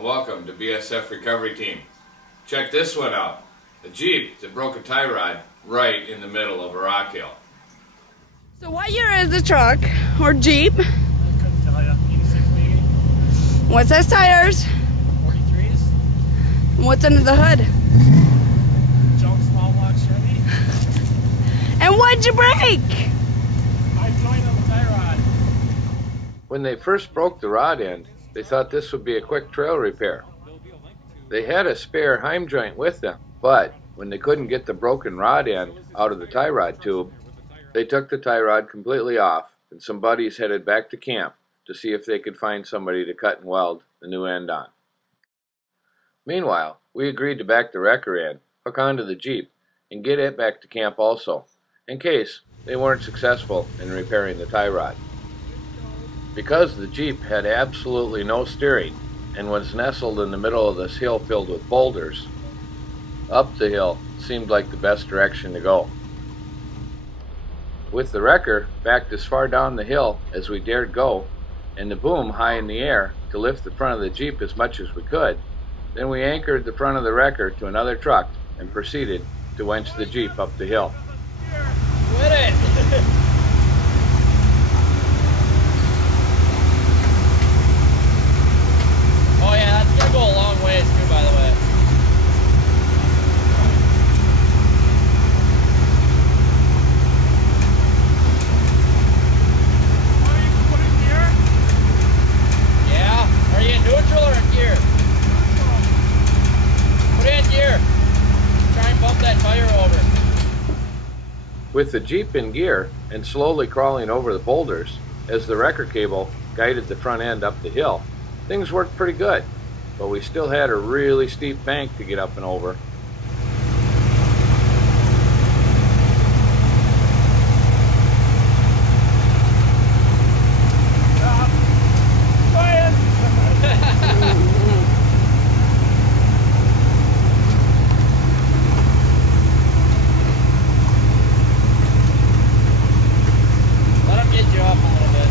and welcome to BSF Recovery Team. Check this one out. A Jeep that broke a tie rod right in the middle of a rock hill. So what year is the truck or Jeep? I couldn't tell you. 86 maybe? What size tires? 43s? And what's under the hood? Junk small block Chevy? And what'd you break? I joined on the tie rod. When they first broke the rod end, they thought this would be a quick trail repair. They had a spare heim joint with them, but when they couldn't get the broken rod end out of the tie rod tube, they took the tie rod completely off, and some buddies headed back to camp to see if they could find somebody to cut and weld the new end on. Meanwhile, we agreed to back the wrecker end, hook onto the Jeep, and get it back to camp also, in case they weren't successful in repairing the tie rod. Because the Jeep had absolutely no steering and was nestled in the middle of this hill filled with boulders, up the hill seemed like the best direction to go. With the wrecker backed as far down the hill as we dared go, and the boom high in the air to lift the front of the Jeep as much as we could, then we anchored the front of the wrecker to another truck and proceeded to winch the Jeep up the hill. Quit it! Oh yeah, that's gonna go a long ways too, by the way. Are you putting gear? Yeah. Are you in neutral or in gear? Put it in gear. Try and bump that tire over. With the Jeep in gear and slowly crawling over the boulders as the wrecker cable guided the front end up the hill, things worked pretty good, but we still had a really steep bank to get up and over. Let him get you up a little bit.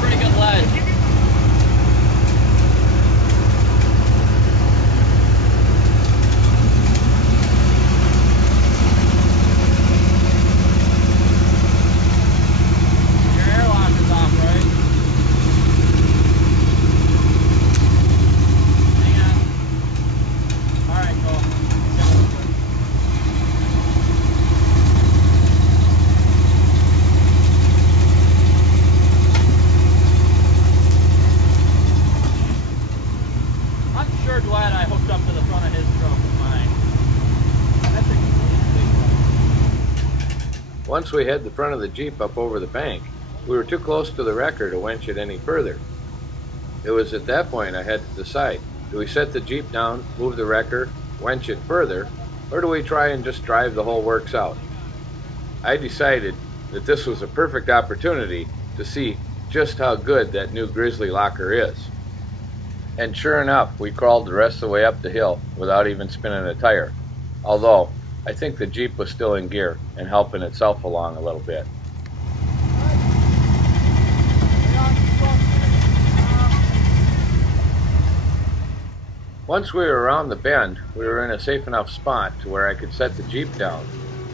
Pretty good ledge. Your airlock is off, right? Hang on. Alright, cool. I'm sure glad I hooked up to the front of his truck with mine. That's a big one. Once we had the front of the Jeep up over the bank, we were too close to the wrecker to winch it any further. It was at that point I had to decide, do we set the Jeep down, move the wrecker, winch it further, or do we try and just drive the whole works out? I decided that this was a perfect opportunity to see just how good that new Grizzly locker is. And sure enough, we crawled the rest of the way up the hill without even spinning a tire, although I think the Jeep was still in gear and helping itself along a little bit. Once we were around the bend, we were in a safe enough spot to where I could set the Jeep down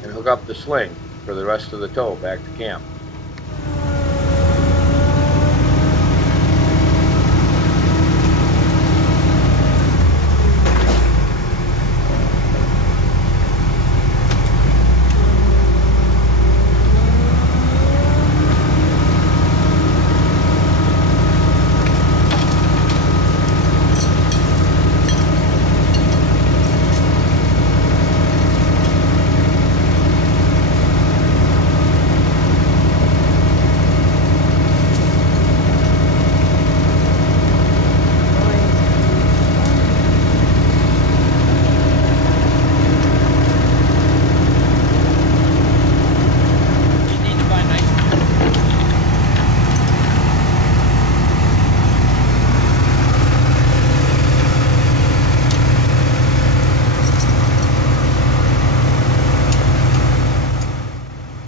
and hook up the sling for the rest of the tow back to camp.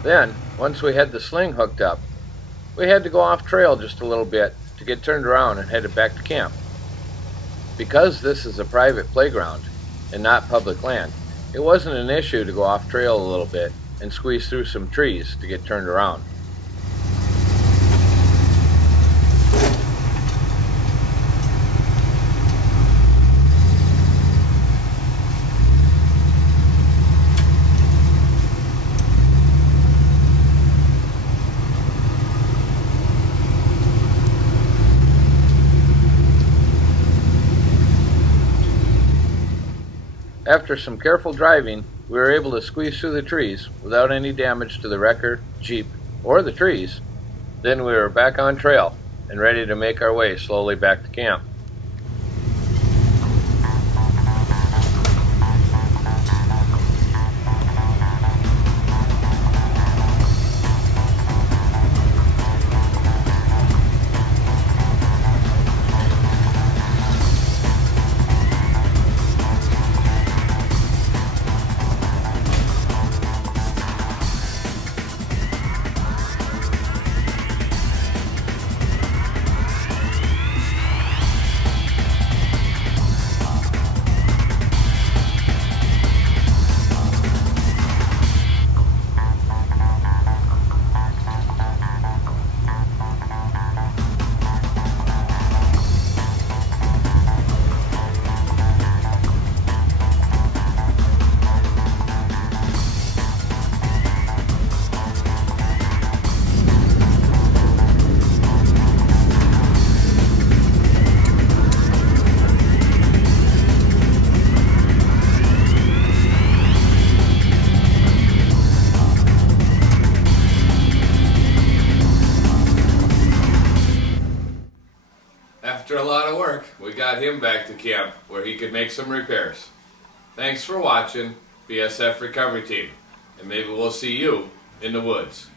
Then, once we had the sling hooked up, we had to go off trail just a little bit to get turned around and headed back to camp. Because this is a private playground and not public land, it wasn't an issue to go off trail a little bit and squeeze through some trees to get turned around. After some careful driving, we were able to squeeze through the trees without any damage to the wrecker, Jeep, or the trees. Then we were back on trail and ready to make our way slowly back to camp. After a lot of work, we got him back to camp where he could make some repairs. Thanks for watching, BSF Recovery Team, and maybe we'll see you in the woods.